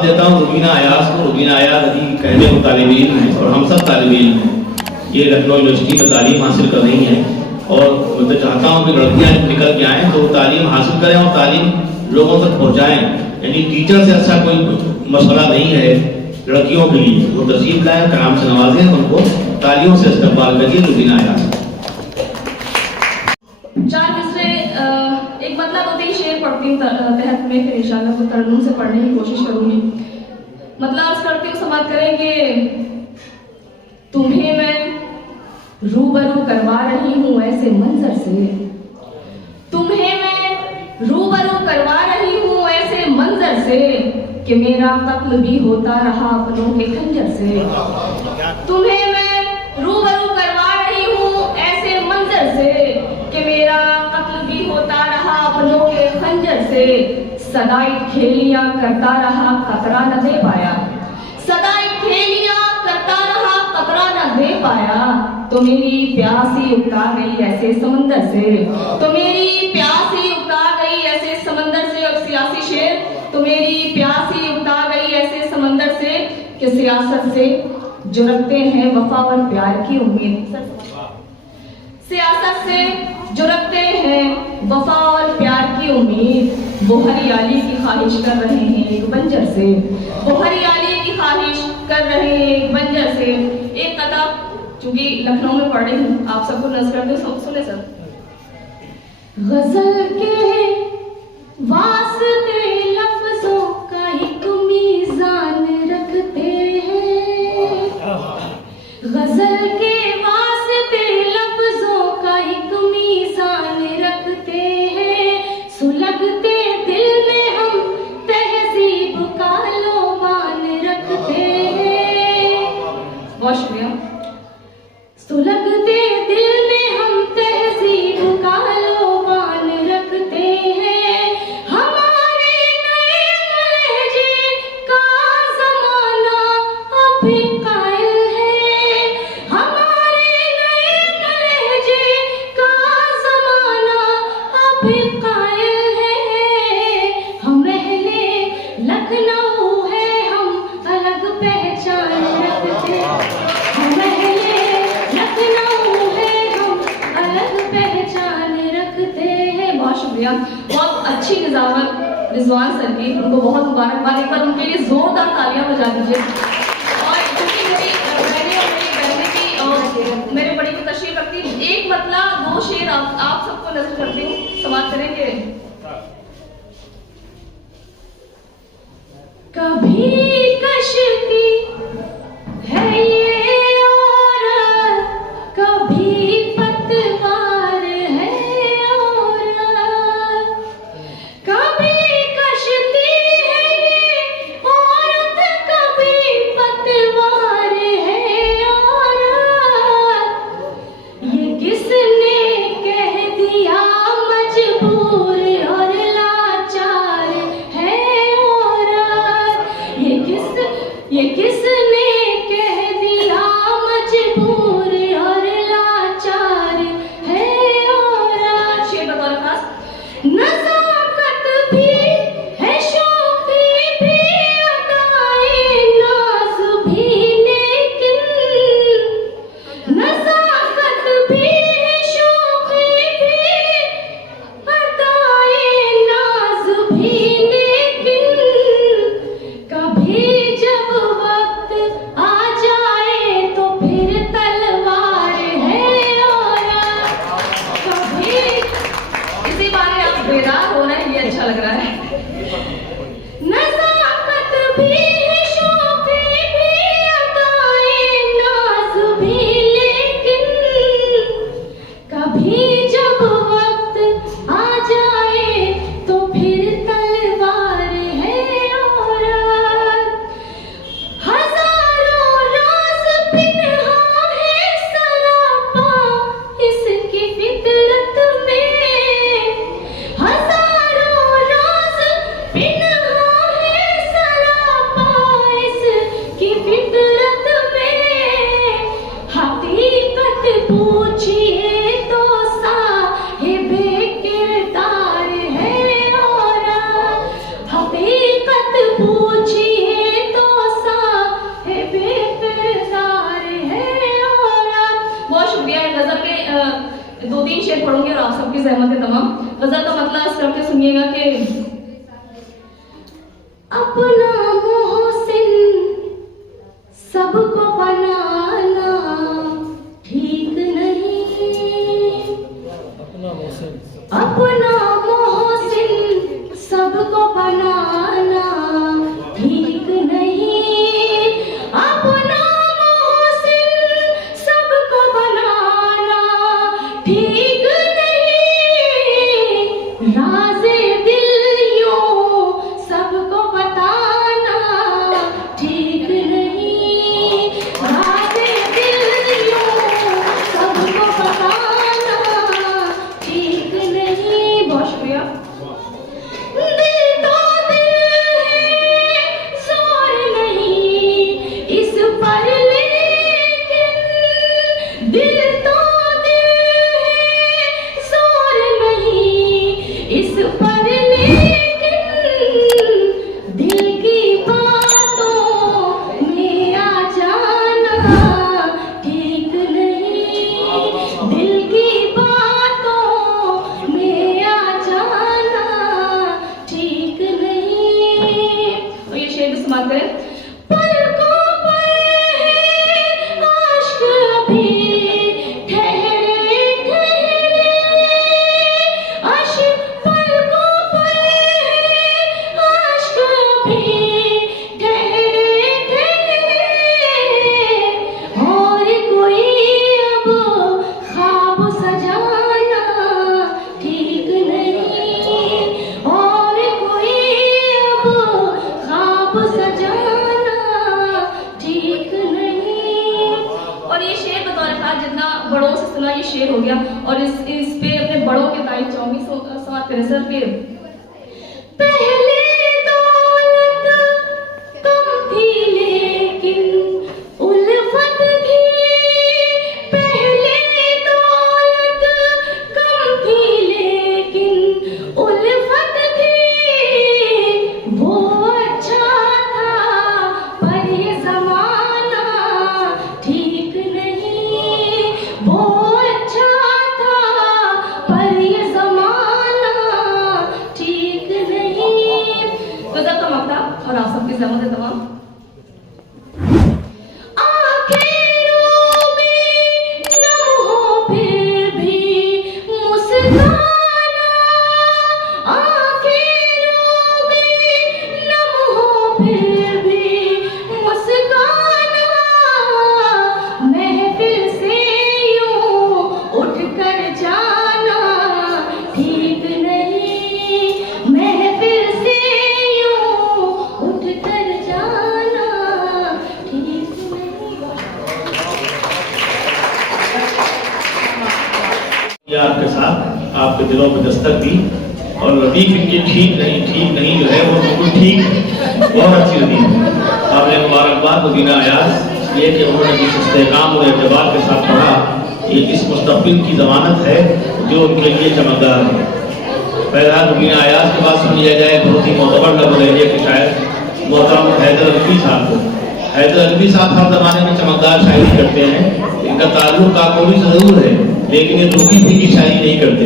दावत देता हूँ रुबीना अयाज को। रुबीना अयाज अभी पहले वो तालिब इल्म है और हम सब तालिब इल्म हैं। ये लखनऊ यूनिवर्सिटी में तालीम हासिल कर रही हैं और मैं चाहता हूँ कि लड़कियाँ निकल के आएँ तो तालीम हासिल करें और तालीम लोगों तक पहुँचाएँ। यानी टीचर से अच्छा कोई मसला नहीं है लड़कियों के लिए। वो तस्वीर लाए, कलाम से नवाजें, उनको तालियों से इस्तेमाल करिए। रुबीना अयाज चार मिसरे एक मतलब होती है, शेर पढ़ती हूँ तहत में, फिर इंशाल्लाह को तरन्नुम से पढ़ने की कोशिश करूंगी। मतलब अर्ज करती हूँ, समाप्त करें कि तुम्हें मैं रूबरू करवा रही हूँ ऐसे मंजर से, तुम्हें मैं रूबरू करवा रही हूँ ऐसे मंजर से कि मेरा कत्ल भी होता रहा अपनों के खंजर से। तुम्हें मैं रूबरू करवा रही हूँ ऐसे मंजर से कि मेरा कत्ल भी होता रहा अपनों के खंजर से। सदाई खेलियां करता रहा कतरा न दे पाया, सदाई खेलियां करता रहा कतरा न दे पाया। तो मेरी प्यासी उकता गई ऐसे समंदर से, तो मेरी प्यासी उकता गई ऐसे समंदर से। और सियासी शेर, तो मेरी प्यासी उकता गई ऐसे समंदर से कि सियासत से जो रखते हैं वफा और प्यार की उम्मीद, सियासत से जो रखते हैं वफा और प्यार की उम्मीद, वो हरियाली की ख्वाहिश कर रहे हैं एक बंजर से, वो हरियाली की ख्वाहिश कर रहे हैं एक बंजर से। एक कथा चूंकि लखनऊ में पढ़ रही हूँ, आप सबको नज़र करते हो, सब सुने सब। गजल के वास्ते लफ्जों का एक मीज़ान रखते हैं, गजल के वास्ते लफ्जों का एक मीज़ान रखते हैं। सुलगते दिल में हम तहजीब का लोबान रखते हैं। बहुत शुक्रिया। सुलगते दिल में हम तहजीब का लोबान रखते हैं। हमारे नए लहजे का ज़माना अभी कायल है, हमारे नए लहजे का ज़माना अभी कायल है। हम अहले लखनऊ है, हम अलग पहचान रखते हैं। हम अहले लखनऊ है, हम अलग पहचान रखते हैं। बहुत शुक्रिया, बहुत अच्छी निजामत रिजवान सर की, उनको बहुत मुबारकबाद। एक बार उनके लिए जोरदार तालियां बजा दीजिए। और क्योंकि मेरी बहनें और मेरी बहनें की और मेरे बड़ी को तशरीफ रखती हूँ, एक मतलब दो शेर आप सबको नजर करती हूँ, समाप्त करेंगे। कभी कश्ती है ये औरत, कभी पतवार है औरत, कभी कश्ती है ये औरत, कभी पतवार है औरत। ये किसने कह दिया मजबूर और लाचार है औरत। ये किस शुक्रिया। गजल के 2-3 शेर पढ़ूंगी और आप सबकी सहमत है तमाम। गजल का मतलब इस करके सुनिएगा कि अपना मोहसिन सबको बनाना ठीक नहीं, अपना मोहसिन सबको बनाना ठीक नहीं, अपना मोहसिन सबको बनाना ठीक नहीं, राज़े दिल यूं सबको बताना ठीक नहीं, राज़े दिल यूं सबको बताना ठीक नहीं। बहुत शुक्रिया। दिल तो दिल है, जोर नहीं इस पर लेकिन, दिल तो दिल है, जोर नहीं इस पर लेकिन, दिल की बातों में आ जाना ठीक नहीं, दिल की बातों में आ जाना ठीक नहीं। और ये शेर भी समाप्त करें। पलकों पर है आश्क अभी ठहरे ठहरे, पलकों पर है आश्क अभी ठहरे ठहरे, और कोई अब ख्वाब सजाना ठीक नहीं, और कोई अब ख्वाब सजाना ठीक नहीं। और ये शेर बतौर खास जितना बड़ों से सुना ये शेर हो गया, और इस पे अपने बड़ों के तारीफ चाहूंगी। समाप्त करें सर। फिर पहले दौलत कम थी लेकिन उल्फत थी, पहले दौलत कम थी लेकिन उल्फत थी, वो अच्छा था पर ये ज़माना ठीक नहीं, वो अच्छा था पर ये ज़माना ठीक नहीं। गजल का मक्ता और आप सबकी सहमत है तमाम। आंखें में नम हो फिर भी मुस्काना, आंखें में नम हो फिर भी मुस्काना, महफिल से यूं उठ कर जाना ठीक नहीं, महफिल से यूं उठ कर जाना ठीक नहीं। ये आपके साथ आपके दिलों में दस्तक दी, और लतीफ इनके ठीक नहीं जो है वो बिल्कुल ठीक, बहुत अच्छी लतीफ। आपने मुबारकबाद मदीना अयाज इसलिए कि उन्होंने जिस इस्तेकाम और एतबार के साथ पढ़ा, ये इस मुस्तक़बिल की ज़मानत है जो उनके लिए चमकदार है। पहला मदीना अयाज के बाद सुन लिया जाए बहुत ही मोतबर लफ्ज़ है कि शायद मोहतरम हैदर अलवी साहब को। हैदर अलवी साहब हर ज़माने में चमकदार शायरी करते हैं, इनका ताल्लुक काकोरी से ज़रूर है, लेकिन ये रूखी फीकी शायरी नहीं करते।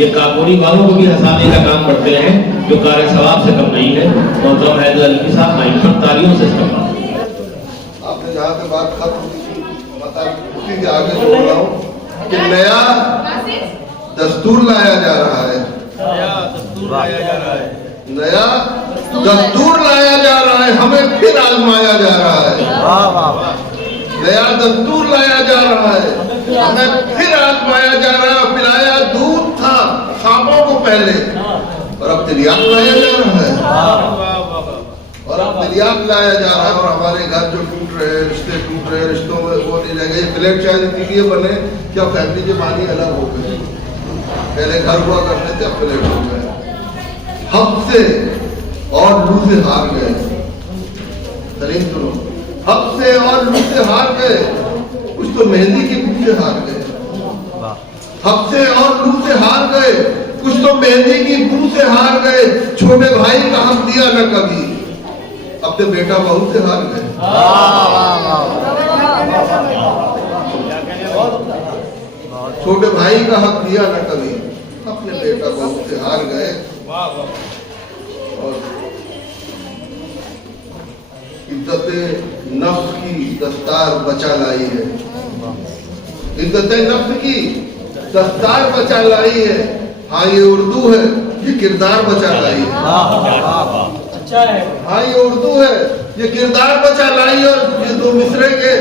ये काकोरी वालों को भी हंसाने का काम करते हैं, जो कार सवाब से कम नहीं है। मोहतरम हैदर अलवी साहब माइक पर तालियों से इस्तेमाल। आपने जहाँ पे बात खत्म की बता उसी के आगे जोड़ रहा हूँ कि नया दस्तूर लाया जा रहा है, नया दस्तूर लाया जा रहा है, हमें फिर आजमाया जा रहा है। नया दस्तूर लाया जा रहा है, हमें फिर आजमाया जा रहा है। पिलाया दूध था ख्वाबों को पहले, और अब तिरियाक लाया जा रहा है, और अब तिरियाक लाया जा रहा है। और हमारे घर जो टूट रहे हैं, रिश्ते टूट रहे हैं, रिश्तों में वो नहीं रह गए। फ्लैट शायद इसीलिए बने क्या फैमिली के मानी अलग हो गए, पहले घर हुआ करते थे, अब फ्लैट हो गए। हक से और लू से हार गए, सलीम सुनो, हक से और लू से हार गए, कुछ तो मेहंदी की बू से हार गए। हक से और लू से हार गए, कुछ तो मेहंदी की बू से हार गए। छोटे भाई का हक दिया न कभी, अपने बेटा बहू से हार गए। छोटे भाई का हक दिया ना कभी, अपने बेटा बहू से हार गए और इज्जत नफ्स की दस्तार बचा लाई है, इज्जत नफ्स की दस्तार बचा लाई है। हाँ ये उर्दू है, ये किरदार बचा लाई है। अच्छा है। हाँ ये उर्दू है, ये किरदार बचा लाई। और ये दो मिसरे के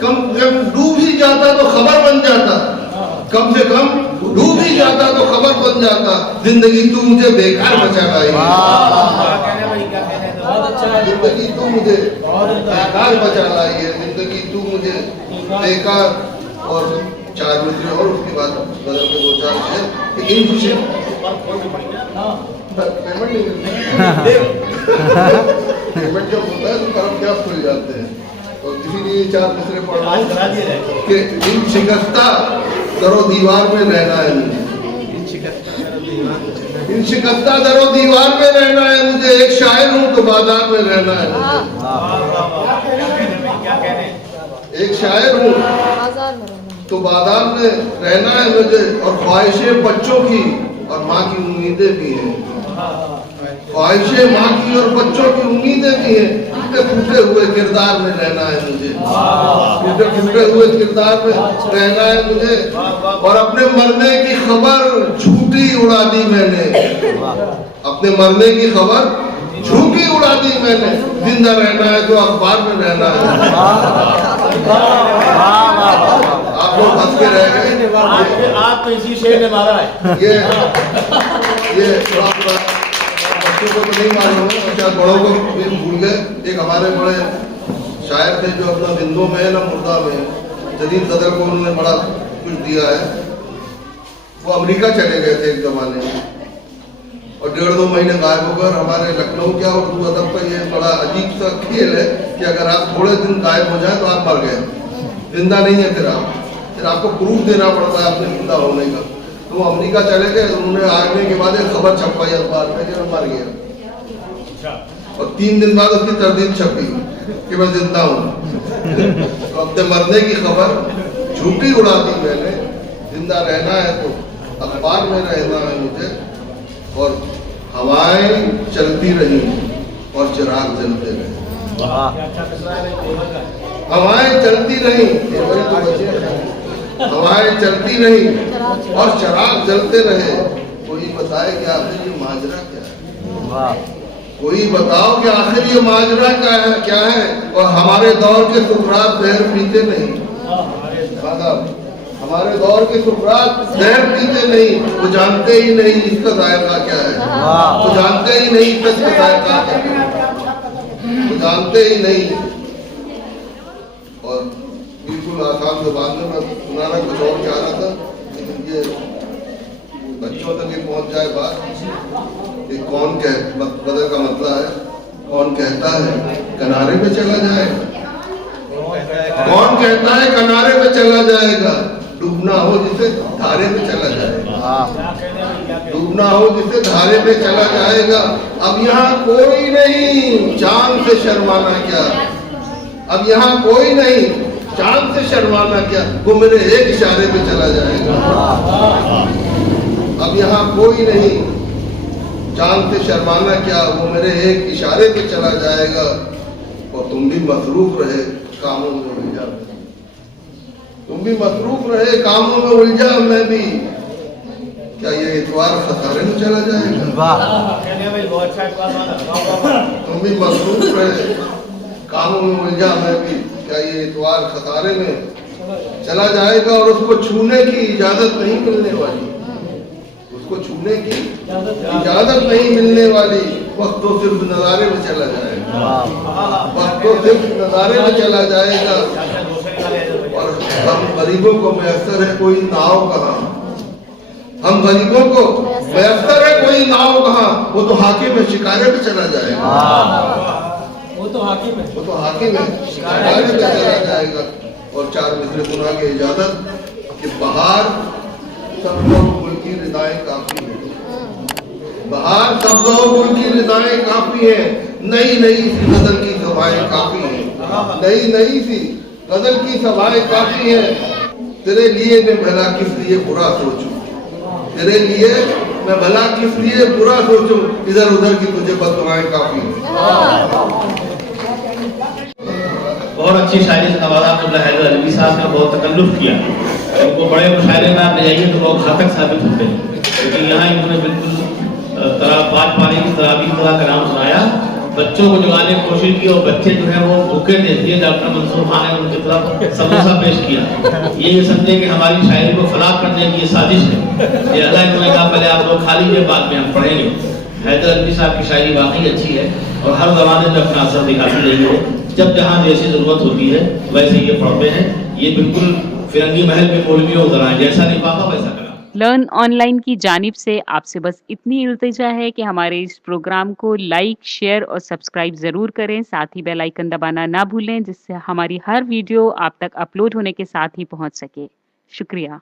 कम से कम डूब ही जाता तो खबर बन जाता, कम से कम डूब ही जाता तो खबर बन जाता। जिंदगी तू मुझे बेकार बचा लाई, जिंदगी तू मुझे बेकार बचा लाई है, जिंदगी तू मुझे बेकार। और चार मित्र और उसके बाद बदल के दो चार है। पेमेंट नहीं पेमेंट जब होता है तो कर्म क्या खुल जाते हैं। और इसीलिए चार मिसरे पढ़ना कि इन शिकस्ता दरो दीवार में रहना है मुझे, इन शिकस्ता दरो दीवार में रहना है मुझे। एक शायर हूँ तो बाजार में रहना है मुझे, एक शायर हूँ तो बाजार में रहना है मुझे। और ख्वाहिशें बच्चों की और माँ की उम्मीदें भी हैं, ख्वाहिशें माँ की और बच्चों की उम्मीदें भी हैं। टूटे हुए किरदार में रहना है मुझे, टूटे हुए किरदार में रहना है मुझे। और अपने मरने की खबर झूठी उड़ा दी मैंने, अपने मरने की खबर झूठी उड़ा दी मैंने। जिंदा रहना है तो अखबार में रहना है। आप लोग हंस के रह गए, आप तो इसी शेर ने मारा है। ये थोड़ा बच्चों को तो नहीं मालूम है, शायद बड़ों को भी भूल गए। एक हमारे बड़े शायर थे जो अपना जिंदों में है ना मुर्दा में है, जदीद सदर को उन्होंने बड़ा कुछ दिया है। वो अमेरिका चले गए थे एक जमाने में और 1.5-2 महीने गायब होकर। हमारे लखनऊ क्या उर्दू अदब का ये बड़ा अजीब सा खेल है कि अगर आप थोड़े दिन गायब हो जाए तो आप मर गए, जिंदा नहीं है। फिर आपको प्रूफ देना पड़ता है अपने जिंदा होने का। तो वो अमेरिका चले गए, उन्होंने आने के बाद एक खबर छपवाई अखबार में कि मैं मर गया। और 3 दिन बाद उसकी तरदीद छपी कि मैं जिंदा हूँ। तो अपने मरने की खबर झूठी उड़ा दी मैंने। जिंदा रहना है तो अखबार में रहना है मुझे। और हवाएं चलती रही और चिराग जलते रहे, हवाएं चलती रही, हवाएं चलती रही और चिराग जलते रहे। कोई बताए कि आखिर ये माजरा क्या है, कोई बताओ कि आखिर ये माजरा क्या है। और हमारे दौर के सुकरात जहर पीते नहीं, हमारे दौर के सुकरात जहर पीते नहीं। वो जानते ही नहीं इसका जायका क्या है, वो जानते ही नहीं इसका जायका क्या है, वो जानते ही नहीं। और बिल्कुल आसान जुबान में मैं सुनाना कुछ और चाह रहा था, लेकिन ये बच्चों तक ही पहुंच जाए बात। ये कौन बदल का मतलब है, कौन कहता है किनारे पे चला जाएगा, कौन कहता है किनारे पे चला जाएगा। डूबना हो जिसे धारे पे चला जाएगा, डूबना हो जिसे धारे पे चला जाएगा। अब यहाँ कोई नहीं चांद से शर्माना क्या, अब यहाँ कोई नहीं चांद से शर्माना क्या, वो मेरे एक इशारे पे चला जाएगा। अब यहाँ कोई नहीं चांद से शर्माना क्या, वो मेरे एक इशारे पे चला जाएगा। और तुम भी मसरूफ रहे कामों में उलझा, तुम भी मसरूफ रहे कामों में उलझा मैं भी। क्या ये इतवार खसारे में चला जाएगा, तुम भी मसरूफ रहे कामों में उलझा मैं भी। क्या ये इतवार खसारे में चला जाएगा। और उसको छूने की इजाजत नहीं मिलने वाली, उसको छूने की इजाजत नहीं मिलने वाली। वक्त तो सिर्फ नजारे में चला जाएगा, वक्त तो सिर्फ नजारे में चला जाएगा। और हम गरीबों को मैसर है कोई नाव कहाँ, हम गरीबों को मैसर है कोई नाव कहाँ, वो तो हाकिम में शिकारे पे चला जाएगा, वो तो हाकिम है, वो तो हाकिम है शिकारे पे चला जाएगा। और 4 मिसरे सुना के इजाजत कि बाहर सब लोग गुल की रिदाएं काफी है, बाहर सब लोग गुल की रिदाएं काफी है। नई नई सी गजल की सभाएं काफी है, नई नई सी गजल की सभाएं काफी है। तेरे लिए मैं भला किस लिए बुरा सोचूं, तेरे लिए मैं भला किस लिए बुरा सोचूं, इधर उधर की तुझे बददुआएं काफी। और अच्छी शायरी से नवाजा आपने हैदर अली साहब ने बहुत तकल्लुफ किया। उनको बड़े मुशायरे में आप ले जाइए तो वो घातक साबित होते हैं, क्योंकि यहाँ इन्होंने बिल्कुल पाँच पानी की तराबी की तरह कलाम सुनाया, बच्चों को जगाने की कोशिश की और बच्चे जो है वो भूखे थे, इसलिए डॉक्टर मंसूर खान ने उनकी तरफ समोसा पेश किया। ये समझे कि हमारी शायरी को फलाह करने की साजिश है, ये अल्लाह इन्होंने कहा पहले आप लोग खा लीजिए बाद में हम पढ़ेंगे। हैदर अली साहब की शायरी वाकई अच्छी है और हर ज़माने में अपना असर दिखाती रही है। जब जहाँ जैसी ज़रूरत होती है वैसे ये पढ़ते हैं। ये बिल्कुल फिरंगी महल में मौलवियों की तरह है, जैसा लिफाफा वैसा करा। लर्न ऑनलाइन की जानिब से आपसे बस इतनी इल्तिजा है कि हमारे इस प्रोग्राम को लाइक, शेयर और सब्सक्राइब ज़रूर करें। साथ ही बेल आइकन दबाना ना भूलें, जिससे हमारी हर वीडियो आप तक अपलोड होने के साथ ही पहुंच सके। शुक्रिया।